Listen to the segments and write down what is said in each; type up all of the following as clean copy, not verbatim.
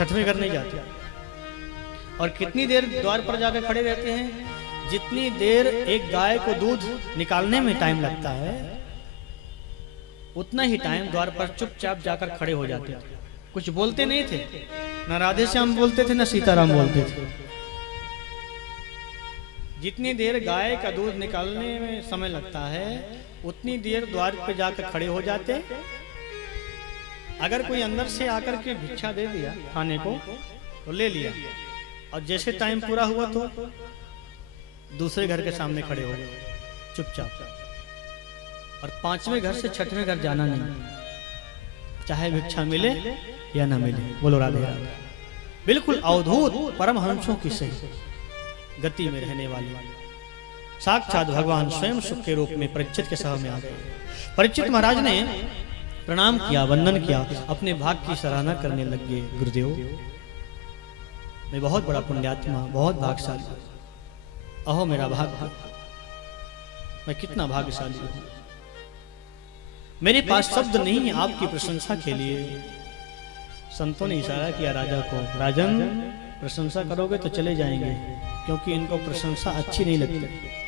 छठवें घर नहीं जाते। और कितनी देर द्वार पर जाकर खड़े रहते हैं? जितनी देर एक गाय को दूध निकालने में टाइम लगता है, उतना ही टाइम द्वार पर चुपचाप जाकर खड़े हो जाते थे। कुछ बोलते नहीं थे, न राधे श्याम बोलते थे, न सीताराम बोलते थे। जितनी देर गाय का दूध निकालने में समय लगता है, उतनी देर द्वार पर जाकर खड़े हो जाते। अगर कोई अंदर से आकर के भिक्षा दे दिया खाने को तो ले लिया, और जैसे टाइम पूरा हुआ तो दूसरे घर के सामने खड़े हो गए चुपचाप। और पांचवें घर से छठवें घर जाना नहीं, चाहे भिक्षा मिले या ना मिले। बोलो राधे राधे। बिल्कुल अवधूत परमहंसों की सही गति में रहने वाली साक्षात भगवान स्वयं सुख के रूप में परीक्षित के सभा में आ गए। परीक्षित महाराज ने प्रणाम किया, वंदन किया, अपने भाग की सराहना करने लगे। गुरुदेव, मैं बहुत बड़ा पुण्यात्मा, बहुत भाग्यशाली। अहो मेरा भाग्य, मैं कितना भाग्यशाली हूं। मेरे पास शब्द नहीं है आपकी प्रशंसा के लिए। संतों ने इशारा किया राजा को, राजन प्रशंसा करोगे तो चले जाएंगे, क्योंकि इनको प्रशंसा अच्छी नहीं लगती।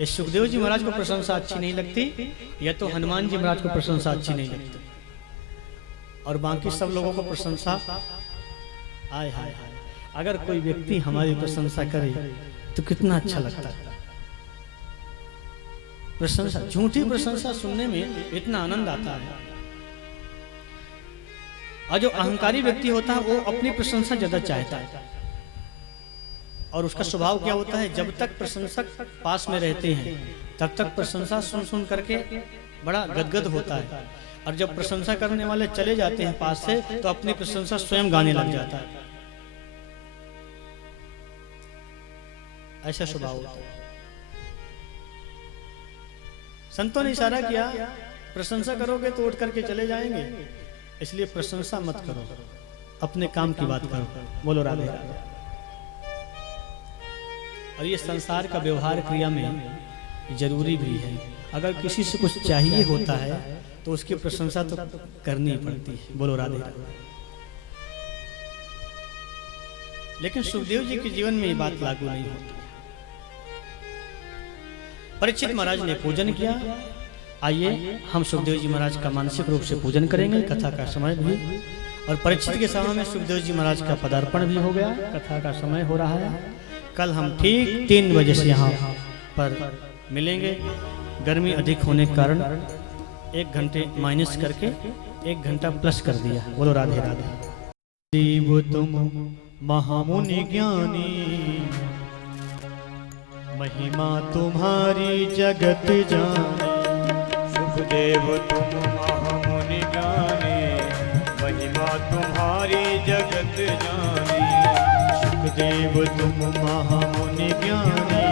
इस सुखदेव जी महाराज को प्रशंसा अच्छी नहीं लगती, या तो हनुमान जी महाराज को प्रशंसा अच्छी नहीं लगती, और बाकी सब लोगों को प्रशंसा आय हाय हाय। अगर कोई व्यक्ति हमारी प्रशंसा करे तो कितना अच्छा लगता है। प्रशंसा, झूठी प्रशंसा सुनने में इतना आनंद आता है। और जो अहंकारी व्यक्ति होता है वो अपनी प्रशंसा ज्यादा चाहता है, और उसका स्वभाव क्या होता है, जब तक प्रशंसक पास में रहते हैं तब तक प्रशंसा सुन सुन करके बड़ा गदगद होता है, और जब प्रशंसा करने वाले चले जाते हैं पास से तो अपनी प्रशंसा स्वयं गाने लग जाता है। ऐसा स्वभाव होता है। संतों ने इशारा किया, प्रशंसा करोगे तो उठ करके चले जाएंगे, इसलिए प्रशंसा मत करो, अपने काम की बात करो। बोलो राधे राधे। और ये संसार का व्यवहार क्रिया में जरूरी भी है। अगर किसी से कुछ चाहिए होता है तो उसकी प्रशंसा तो करनी पड़ती है। बोलो राधे राधे। लेकिन सुखदेव जी के जीवन में ये बात लागू नहीं होती। परीक्षित महाराज ने पूजन किया। आइए हम सुखदेव जी महाराज का मानसिक रूप से पूजन करेंगे। कथा का समय भी, और परीक्षित के सभा में सुखदेव जी महाराज का पदार्पण भी हो गया। कथा का समय हो रहा है। कल हम ठीक 3 बजे से यहाँ पर मिलेंगे। गर्मी अधिक होने के कारण 1 घंटे माइनस करके 1 घंटा प्लस कर दिया। बोलो राधे राधे। देव तुम महामुनि ज्ञानी, महिमा तुम्हारी जगत जानी। सुखदेव तुम महामुनि ज्ञानी, महिमा तुम्हारी जगत जानी। सुखदेव तुम महामुनि ज्ञानी,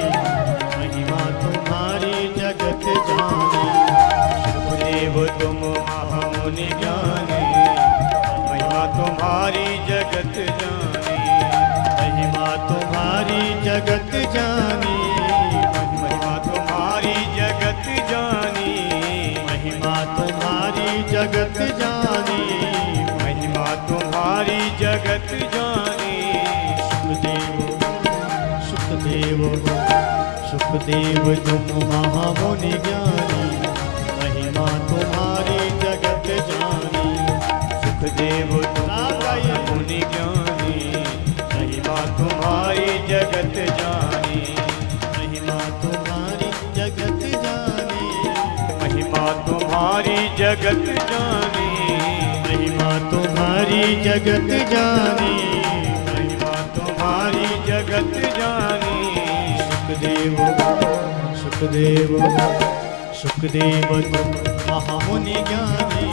महिमा तुम्हारी जगत जानी। सुखदेव तुम महामुनि ज्ञानी, महिमा तुम्हारी जगत जानी। महिमा तुम्हारी जगत जानी। महिमा तुम्हारी जगत जानी। महिमा तुम्हारी जगत जानी। महिमा तुम्हारी जगत जानी। सुखदेव सुखदेव तुम महामुनि ज्ञानी, महिमा तुम्हारी जगत जानी। सुखदेव तुम महामुनि ज्ञानी, महिमा तुम्हारी जगत जानी। महिमा तुम्हारी जगत जानी। महिमा तुम्हारी जगत जानी। महिमा तुम्हारी जगत जानी। महिमा तुम्हारी जगत जानी। सुखदेव सुखदेव सुखदेव तुम महामुनि ज्ञानी,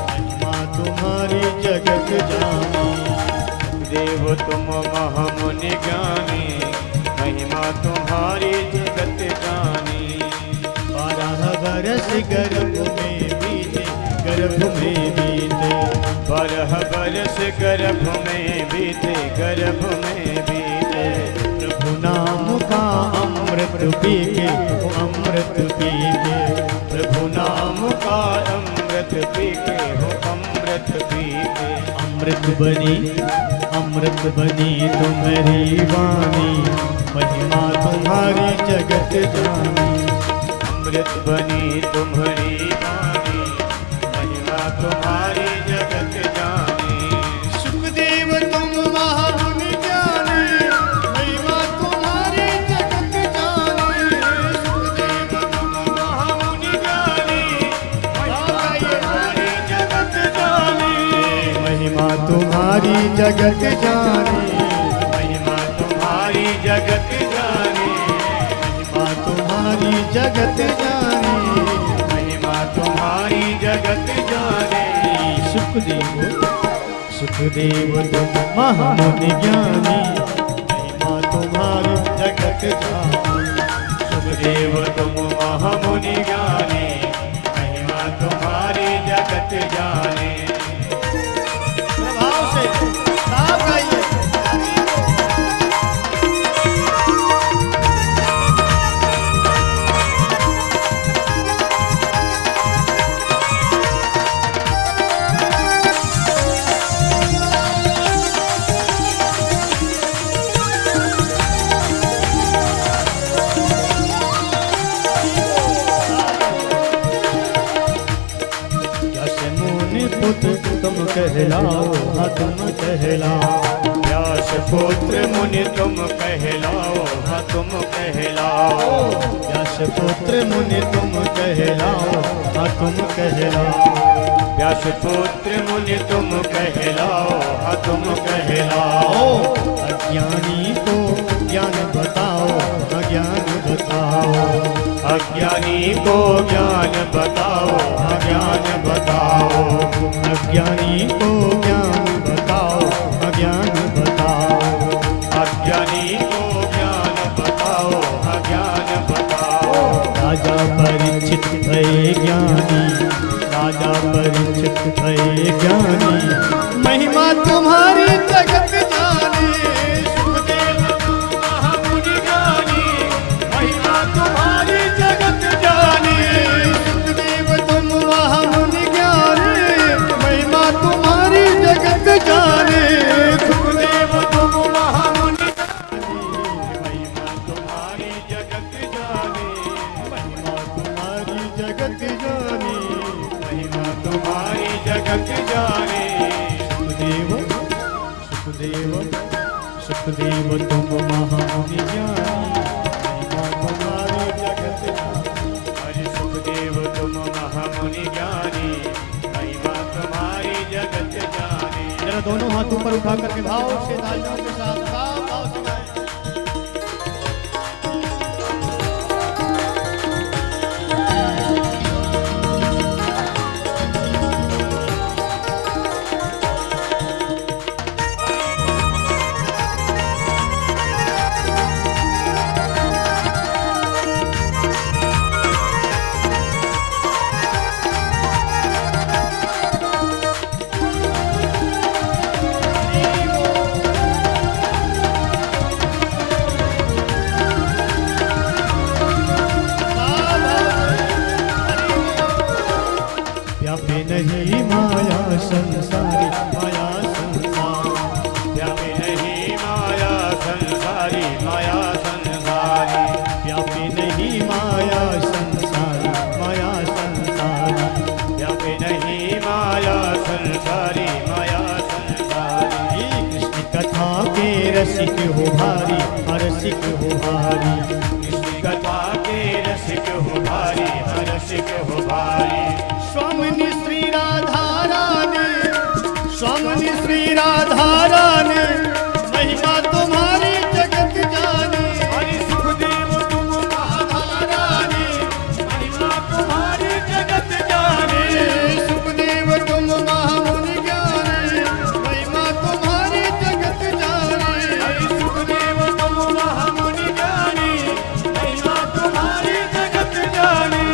महिमा तुम्हारी जगत जानी। देव तुम महामुनि ज्ञानी, महिमा तुम्हारी जगत जानी। 12 बरस गर्भ में बीते, गर्भ में बीते। 12 बरस गर्भ में बीते, गर्भ में बीते। प्रभु नाम का अमृत पी के, वो अमृत पी के। प्रभु नाम का अमृत पी के हो, अमृत पी के। अमृत बनी तुम्हारी वाणी, महिमा तुम्हारी जगत जानी। अमृत बनी तुम्हारी वाणी, महिमा तुम्हारी जगत जानी। सुखदेव तुम महामुनि ज्ञानी, महिमा तुम्हारी जगत जानी। सुखदेव तुम महामुनि ज्ञानी, महिमा तुम्हारी जगत जानी। महिमा तुम्हारी जगत जानी, महिमा तुम्हारी जगत जानी, महिमा तुम्हारी जगत जानी। सुखदेव तुम महामुनि ज्ञानी, महिमा तुम्हारी जगत जानी। सुखदेव तुम महामुनि ज्ञानी, महिमा तुम्हारी जगत जानी। प्रभाव से साफ गाइए। तुम कहलाओ, हाँ तुम कहलाओ। व्यास पुत्र मुनि तुम कहलाओ, हाँ तुम कहलाओ। व्यास पुत्र मुनि तुम कहलाओ, हाँ तुम कहलाओ। व्यास पुत्र मुनि तुम कहलाओ, हाँ तुम कहलाओ। अज्ञानी को ज्ञान बताओ, अज्ञान बताओ। अज्ञानी को ज्ञान बताओ, अज्ञान बताओ। अज्ञानी को ज्ञान बताओ, अज्ञान बताओ। अज्ञानी को ज्ञान बताओ, अज्ञान बताओ। राजा परीक्षित भये ज्ञानी, राजा परीक्षित भये ज्ञानी, महिमा तुम्हारी जगत जानी। सुखदेव तुम महामुनि ज्ञानी, महिमा तुम्हारी जगत जानी। सुखदेव तुम महामुनि ज्ञानी, महिमा तुम्हारी जगत जानी। सुखदेव तुम महामुनि महिमा तुम्हारी जगत जानी। महिमा तुम्हारी जगत जानी। महिमा तुम्हारी जगत जानी। सुखदेव सुखदेव तुम महामुनि ज्ञानी, महिमा तुम्हारी जगत जानी। हरि सुखदेव तुम महामुनि ज्ञानी, महिमा तुम्हारी जगत जानी। जरा दोनों हाथों पर उठा करके भाव से तालियों के साथ भाव से गाएं। व्यापे नहीं माया संसारी, माया संसार। व्यापी नहीं माया संसारी, माया संसारी। व्यापे नहीं माया संसारी, माया संसारी। व्यापी नहीं माया संसारी, माया संसारी। कृष्ण कथा के रसिक हो भारी, रसिक हो भारी। कृष्ण कथा के रसिक हो भारी, रसिक हो भारी। स्वामिनी श्री राधा रानी, स्वामिनी श्री राधा रानी, महिमा तुम्हारी जगत जानी। हरि सुखदेव तुम राधा रानी, महिमा तुम्हारी जगत जानी। सुखदेव तुम महामुनि ज्ञानी, महिमा तुम्हारी जगत जानी। हरि सुखदेव तुम महामुनि ज्ञानी, महिमा तुम्हारी जगत जानी।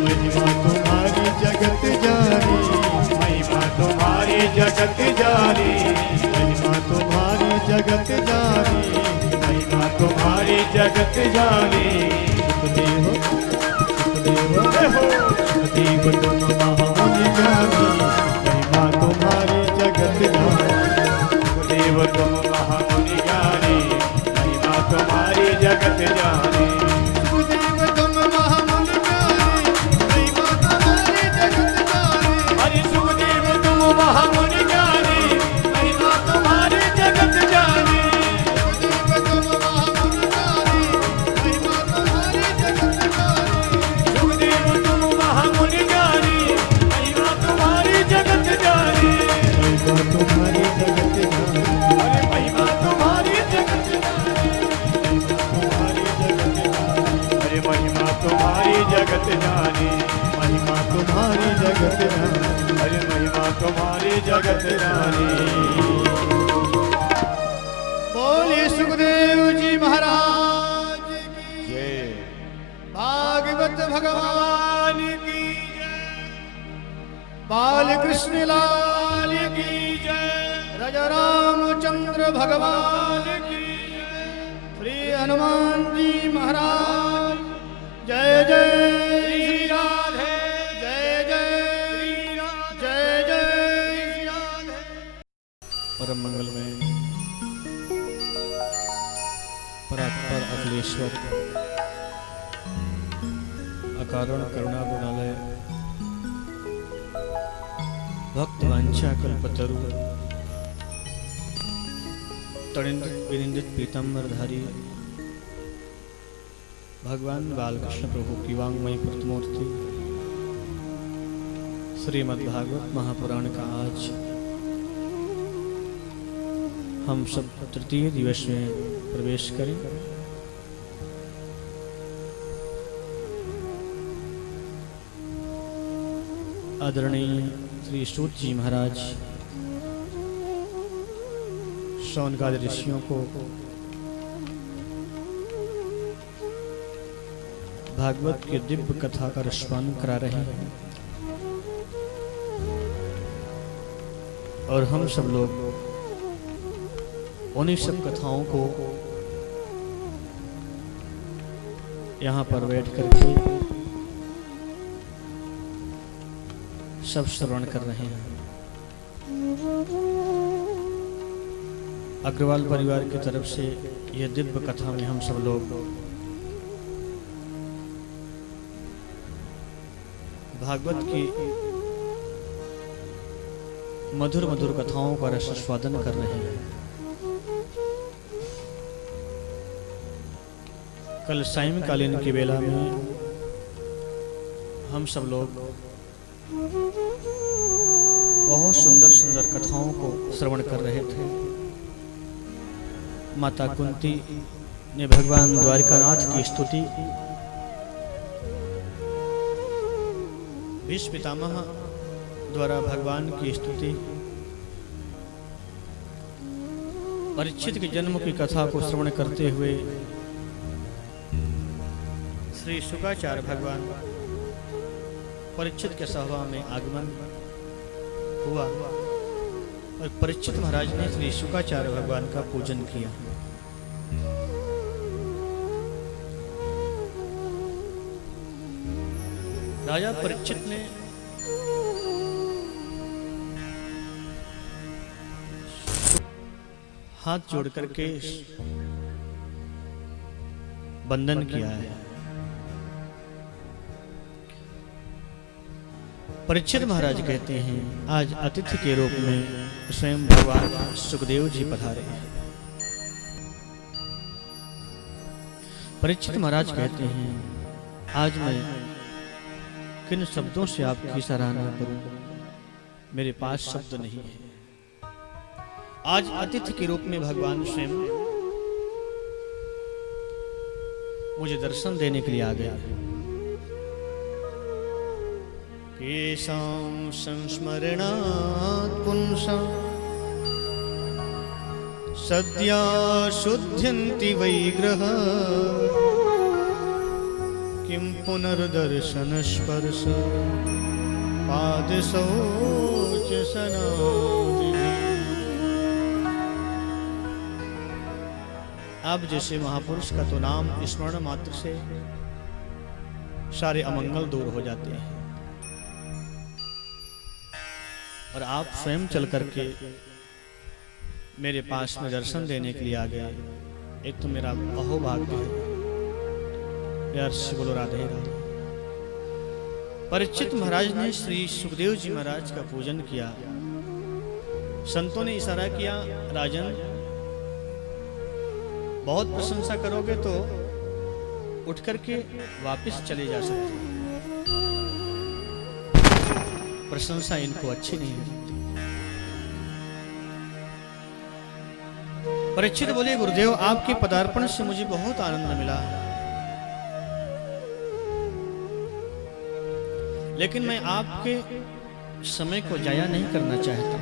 महिमा तुम्हारी जगत जानी। महिमा तुम्हारी जगत जानी। महिमा तुम्हारी जगत जानी। महिमा तुम्हारी जगत जानी। सुखदेव सुखदेव तुम महामुनि ज्ञानी, महिमा तुम्हारी जगत जानी। हरि। बोलिए सुखदेव जी महाराज की जय। भागवत भगवान की जय। बाल कृष्ण लाल की जय। राजा रामचंद्र भगवान की जय। श्री हनुमान जी महाराज जय जय श्री राधे जय जय श्री राधे जय जय श्री राधे। परम मंगल में परात्पर अखिलेश्वर अकारण करुणा गुणालय भक्त वांछा कल्पतरु तड़िंदित विनिंदित पीतांबरधारी भगवान बालकृष्ण प्रभु की वांगमयी प्रतिमूर्ति श्रीमद्भागवत महापुराण का आज हम सब तृतीय दिवस में प्रवेश करें। आदरणीय श्री सूत जी महाराज शौनकादि ऋषियों को भागवत की दिव्य कथा का रसपान करा रहे हैं और हम सब लोग उन्हीं सब कथाओं को यहाँ पर बैठ करके सब श्रवण कर रहे हैं। अग्रवाल परिवार की तरफ से यह दिव्य कथा में हम सब लोग भागवत की मधुर मधुर कथाओं का रसास्वादन कर रहे हैं। कल सायंकालीन की वेला में हम सब लोग बहुत सुंदर सुंदर कथाओं को श्रवण कर रहे थे। माता कुंती ने भगवान द्वारिकानाथ की स्तुति, भीष्म पितामह द्वारा भगवान की स्तुति, परीक्षित के जन्म की कथा को श्रवण करते हुए श्री शुकाचार्य भगवान परीक्षित के सभा में आगमन हुआ और परीक्षित महाराज ने श्री शुकाचार्य भगवान का पूजन किया। राजा परीक्षित ने हाथ जोड़ करके वंदन किया है। परीक्षित महाराज कहते हैं आज अतिथि के रूप में स्वयं भगवान सुखदेव जी पधारे हैं। परीक्षित महाराज कहते हैं आज मैं किन शब्दों से आपकी सराहना करूं, मेरे पास शब्द नहीं है। आज अतिथि के रूप में भगवान स्वयं मुझे दर्शन देने के लिए आ गया। केशां संस्मरणात् पुंसां सद्या शुद्ध्यन्ति वैग्रह किं पुनर्दर्शन स्पर्श पादशौचसनादिभिः। आप जैसे महापुरुष का तो नाम स्मरण मात्र से सारे अमंगल दूर हो जाते हैं और आप स्वयं चल करके मेरे पास में दर्शन देने के लिए आ गए। एक तो मेरा अहोभाग्य है। प्यार से बोलो राधे राधे। परीक्षित महाराज ने श्री सुखदेव जी महाराज का पूजन किया। संतों ने इशारा किया, राजन बहुत प्रशंसा करोगे तो उठ करके वापस चले जा सकते हैं। प्रशंसा इनको अच्छी नहीं लगती। परीक्षित बोले, गुरुदेव आपके पदार्पण से मुझे बहुत आनंद मिला, लेकिन मैं आपके समय को जाया नहीं करना चाहता।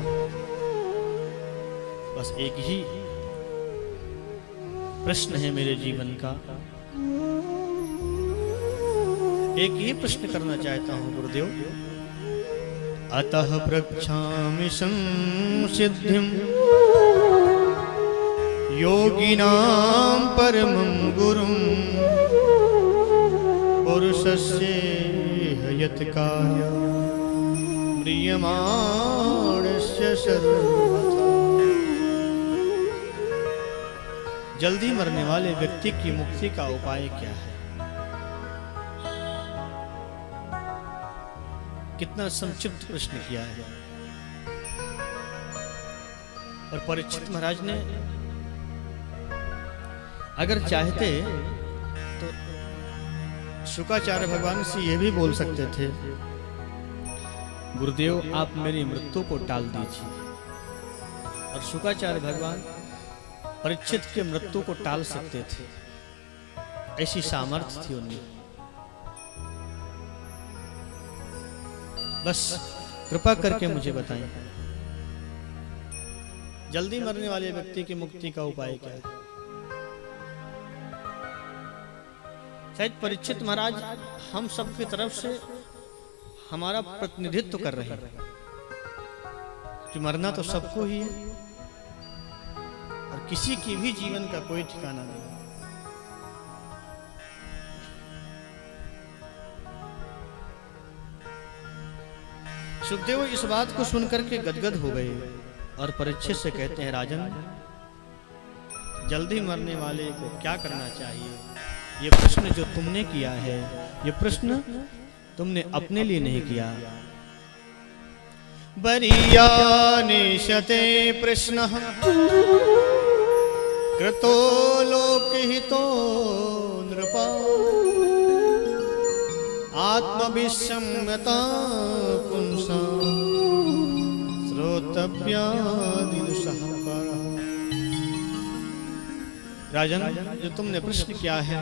बस एक ही प्रश्न है मेरे जीवन का, एक ही प्रश्न करना चाहता हूं गुरुदेव। अतः प्रक्षामि संसिद्धिं योगिनां परमं गुरुं पुरुषस्य यत् कार्य म्रियमाणस्य सर्वथा। जल्दी मरने वाले व्यक्ति की मुक्ति का उपाय क्या है? कितना संक्षिप्त प्रश्न किया है। और परीक्षित महाराज ने अगर चाहते तो शुकाचार्य भगवान से यह भी बोल सकते थे, गुरुदेव आप मेरी मृत्यु को टाल दीजिए। और शुकाचार्य भगवान परीक्षित के मृत्यु को टाल सकते थे, ऐसी सामर्थ्य थी उनमें। बस कृपा करके मुझे बताएं, जल्दी मरने वाले व्यक्ति की मुक्ति का उपाय क्या है? शायद परीक्षित महाराज हम सबकी तरफ से हमारा प्रतिनिधित्व कर रहे हैं कि मरना तो सबको ही है और किसी की भी जीवन का कोई ठिकाना नहीं। सुखदेव इस बात को सुनकर के गदगद हो गए और परीक्षित से कहते हैं, राजन जल्दी मरने वाले को क्या करना चाहिए? ये प्रश्न जो तुमने किया है, ये प्रश्न तुमने अपने लिए नहीं किया। बरीयानिशते प्रश्नः कृतो लोकहितो नृपा आत्मविसंयता पुंसा श्रोतव्यादिदुषः परः। राजन जो तुमने प्रश्न किया है,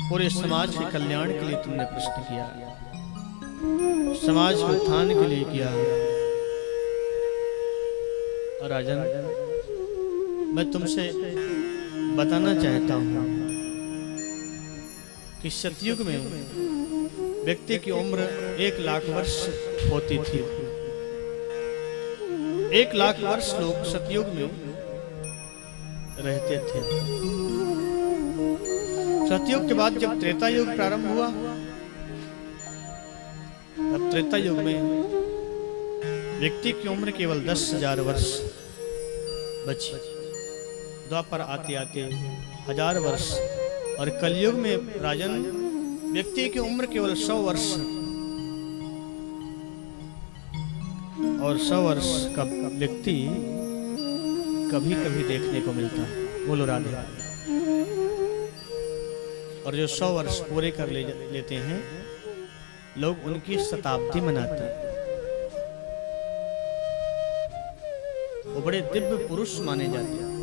पूरे समाज के कल्याण के लिए तुमने प्रश्न किया, समाज के उत्थान के लिए किया। और राजन मैं तुमसे बताना चाहता हूं कि सतयुग में व्यक्ति की उम्र 1,00,000 वर्ष होती थी। 1,00,000 वर्ष लोग सतयुग में रहते थे। सतयुग के बाद जब त्रेता युग प्रारंभ हुआ, तब त्रेता युग में व्यक्ति की उम्र केवल 10,000 वर्ष बची। द्वापर आते आते 1000 वर्ष, और कलयुग में राजन व्यक्ति की उम्र केवल 100 वर्ष, और 100 वर्ष का व्यक्ति कभी कभी देखने को मिलता है। बोलो राधे राधे। और जो 100 वर्ष पूरे कर लेते हैं लोग, उनकी शताब्दी मनाते हैं। वो बड़े दिव्य पुरुष माने जाते हैं।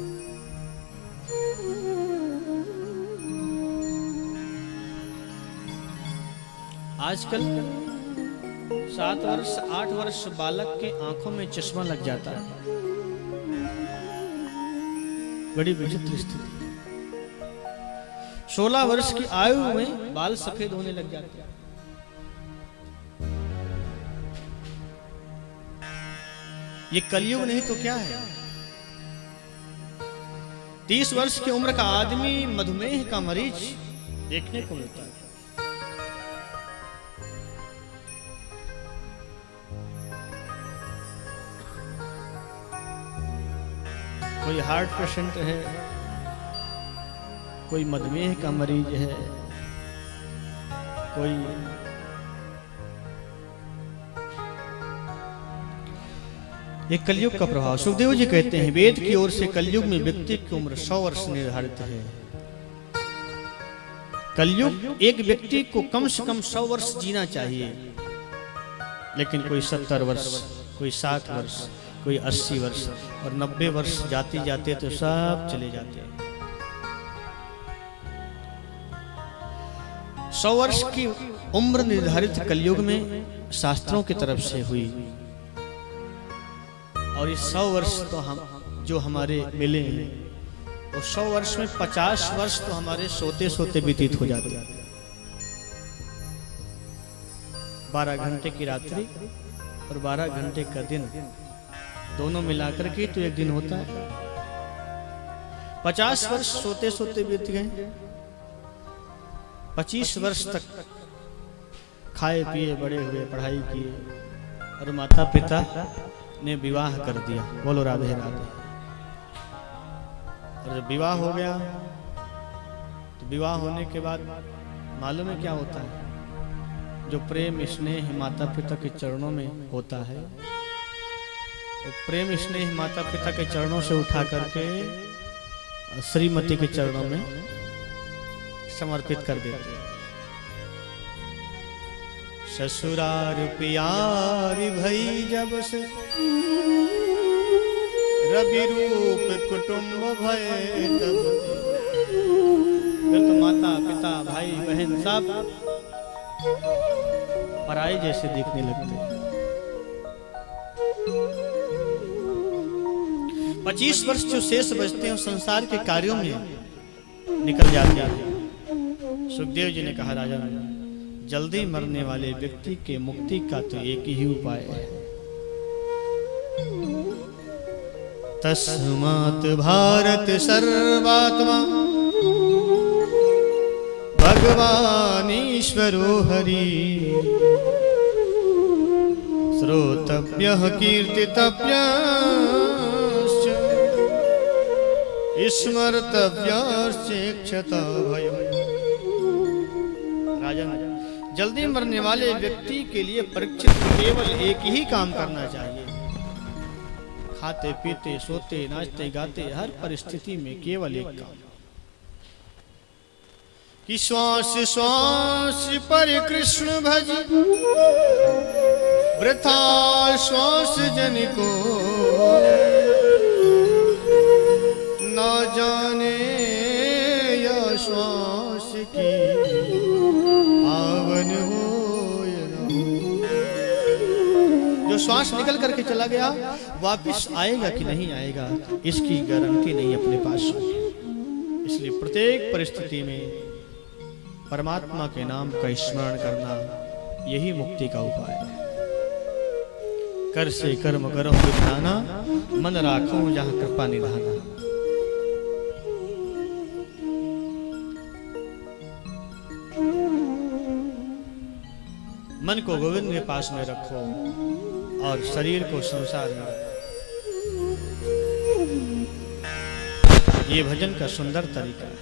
आजकल 7 वर्ष 8 वर्ष बालक के आंखों में चश्मा लग जाता है। बड़ी विचित्र स्थिति। 16 वर्ष की आयु में बाल सफेद होने लग जाते हैं। ये कलयुग नहीं तो क्या है? 30 वर्ष की उम्र का आदमी मधुमेह का मरीज देखने को मिलता है। कोई हार्ट पेशेंट है, कोई मधुमेह का मरीज है, कोई ये कलयुग का प्रभाव। सुखदेव जी कहते हैं, वेद की ओर से कलयुग में व्यक्ति की उम्र 100 वर्ष निर्धारित है। कलयुग एक व्यक्ति को कम से कम 100 वर्ष जीना चाहिए, लेकिन कोई 70 वर्ष, कोई 60 वर्ष, कोई 80 वर्ष और 90 वर्ष जाते जाते तो सब चले जाते हैं। 100 वर्ष की उम्र निर्धारित कलयुग में शास्त्रों की तरफ से हुई, और इस 100 वर्ष तो जो हमारे मिले हैं, वो 100 वर्ष में 50 वर्ष तो हमारे सोते सोते व्यतीत हो जाते हैं। 12 घंटे की रात्रि और 12 घंटे का दिन, दोनों मिलाकर के तो एक दिन होता है। 50 वर्ष सोते सोते बीत गए, 25 वर्ष तक खाए पिए बड़े हुए, पढ़ाई किए, और माता पिता ने विवाह कर दिया। बोलो राधे राधे। और जब विवाह हो गया तो विवाह होने के बाद मालूम है क्या होता है? जो प्रेम स्नेह माता पिता के चरणों में होता है, वो प्रेम स्नेह माता पिता के चरणों से उठा करके श्रीमती के चरणों में समर्पित कर देते हैं। ससुरार प्यारी भई जब से, रवि रूप कुटुंब भय तब। फिर तो माता पिता भाई बहन सब पराई जैसे दिखने लगते हैं। 25 वर्ष जो शेष बचते हैं संसार के कार्यों में निकल जाते हैं। सुखदेव जी ने कहा, राजा जल्दी मरने वाले व्यक्ति के मुक्ति का तो एक ही उपाय है। तस्मात् भारत सर्वात्मा भगवान ईश्वरो हरि, श्रोतव्यः कीर्तितव्यश्च स्मर्तव्यश्च क्षतभयम्। राजन, जल्दी मरने वाले व्यक्ति के लिए परीक्षित केवल एक ही काम करना चाहिए। खाते पीते सोते नाचते गाते हर परिस्थिति में केवल एक काम, कि श्वास श्वास पर कृष्ण भज, वृथा श्वास जन को ना जाने या श्वास की आवन हो या न हो। जो श्वास निकल करके चला गया वापिस आएगा कि नहीं आएगा इसकी गारंटी नहीं अपने पास। इसलिए प्रत्येक परिस्थिति में परमात्मा के नाम का स्मरण करना यही मुक्ति का उपाय है। कर से कर्म करो विधाना, मन राखो जहां कृपा निधाना। मन को गोविंद के पास में रखो और शरीर को संसार में रखो। ये भजन का सुंदर तरीका है।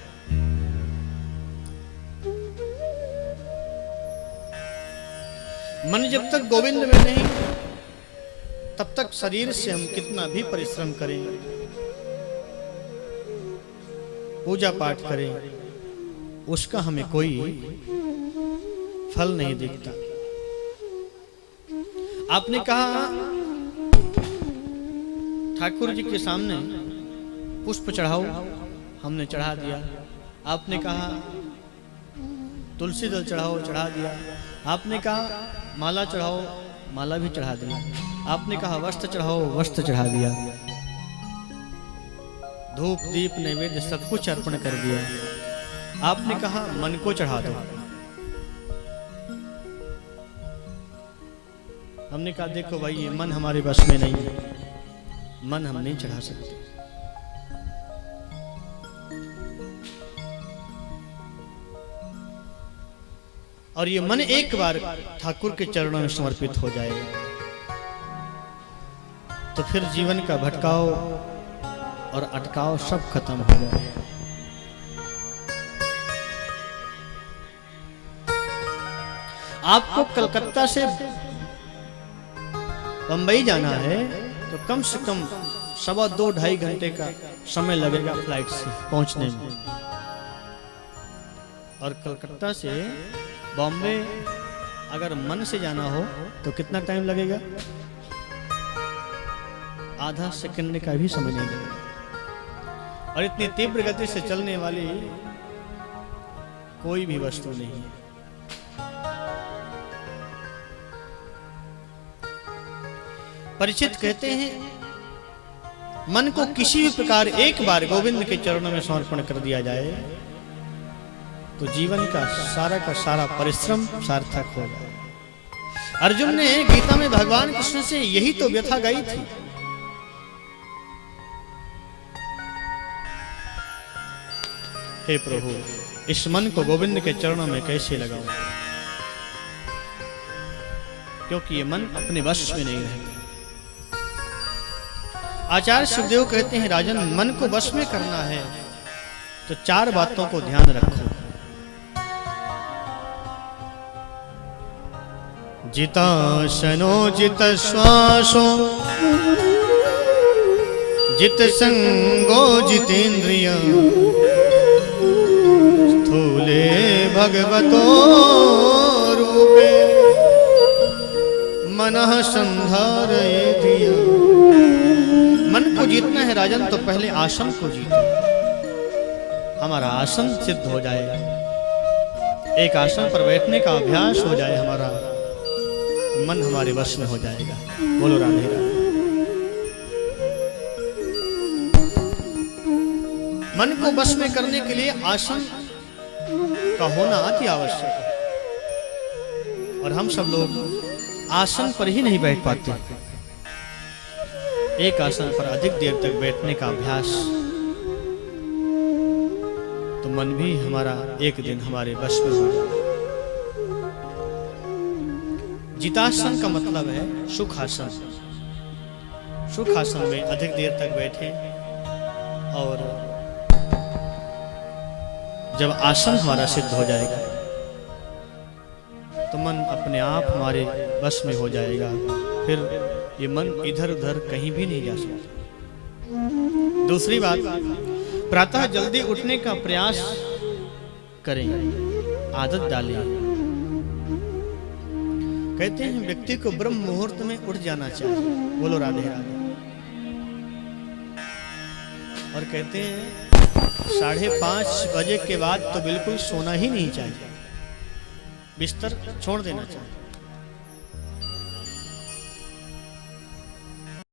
मन जब तक गोविंद में नहीं तब तक शरीर से हम कितना भी परिश्रम करें, पूजा पाठ करें, उसका हमें कोई फल नहीं दिखता। आपने कहा ठाकुर जी के सामने पुष्प चढ़ाओ, हमने चढ़ा दिया। आपने कहा तुलसी दल चढ़ाओ, चढ़ा दिया। आपने कहा माला चढ़ाओ, माला भी चढ़ा दिया। आपने कहा वस्त्र चढ़ाओ, वस्त्र चढ़ा दिया। धूप दीप नैवेद्य सब कुछ अर्पण कर दिया। आपने कहा मन को चढ़ा दो, हमने कहा देखो भाई ये मन हमारे बस में नहीं है, मन हम नहीं चढ़ा सकते। और ये मन एक बार ठाकुर के चरणों में समर्पित हो जाएगा तो फिर जीवन का भटकाव और अटकाव सब खत्म हो जाएगा। आपको कलकत्ता से बंबई जाना है तो कम से कम 2.5 घंटे का समय लगेगा फ्लाइट से पहुंचने में। और कलकत्ता से बॉम्बे अगर मन से जाना हो तो कितना टाइम लगेगा? आधा सेकंड का भी समय नहीं लगेगा। और इतनी तीव्र गति से चलने वाली कोई भी वस्तु नहीं है। परीक्षित कहते हैं मन को किसी भी प्रकार एक बार गोविंद के चरणों में समर्पण कर दिया जाए तो जीवन का सारा परिश्रम सार्थक हो जाए। अर्जुन ने गीता में भगवान कृष्ण से यही तो व्यथा गाई थी। हे प्रभु, इस मन को गोविंद के चरणों में कैसे लगाऊं, क्योंकि ये मन अपने वश में नहीं रहता। आचार्य सुखदेव कहते हैं, राजन, मन को वश में करना है तो 4 बातों को ध्यान रखो। जितासनो जित श्वासो जित संगो जितेंद्रिय स्थूले भगवतो रूपे मनः संधारये धिया। मन को जीतना है राजन तो पहले आसन को जीतो। हमारा आसन सिद्ध हो जाए, एक आसन पर बैठने का अभ्यास हो जाए हमारा, मन हमारे वश में हो जाएगा। बोलो राधे राधे। मन को वश में करने के लिए आसन का होना अति आवश्यक है, और हम सब लोग आसन पर ही नहीं बैठ पाते। एक आसन पर अधिक देर तक बैठने का अभ्यास तो मन भी हमारा एक दिन हमारे वश में हो जाए। जितासन का मतलब है सुखासन। सुखासन में अधिक देर तक बैठे और जब आसन हमारा सिद्ध हो जाएगा तो मन अपने आप हमारे वश में हो जाएगा। फिर ये मन इधर उधर कहीं भी नहीं जा सकता। दूसरी बात, प्रातः जल्दी उठने का प्रयास करें, आदत डालें। कहते हैं व्यक्ति को ब्रह्म मुहूर्त में उठ जाना चाहिए। बोलो राधे राधे। और कहते हैं 5:30 बजे के बाद तो बिल्कुल सोना ही नहीं चाहिए, बिस्तर छोड़ देना चाहिए।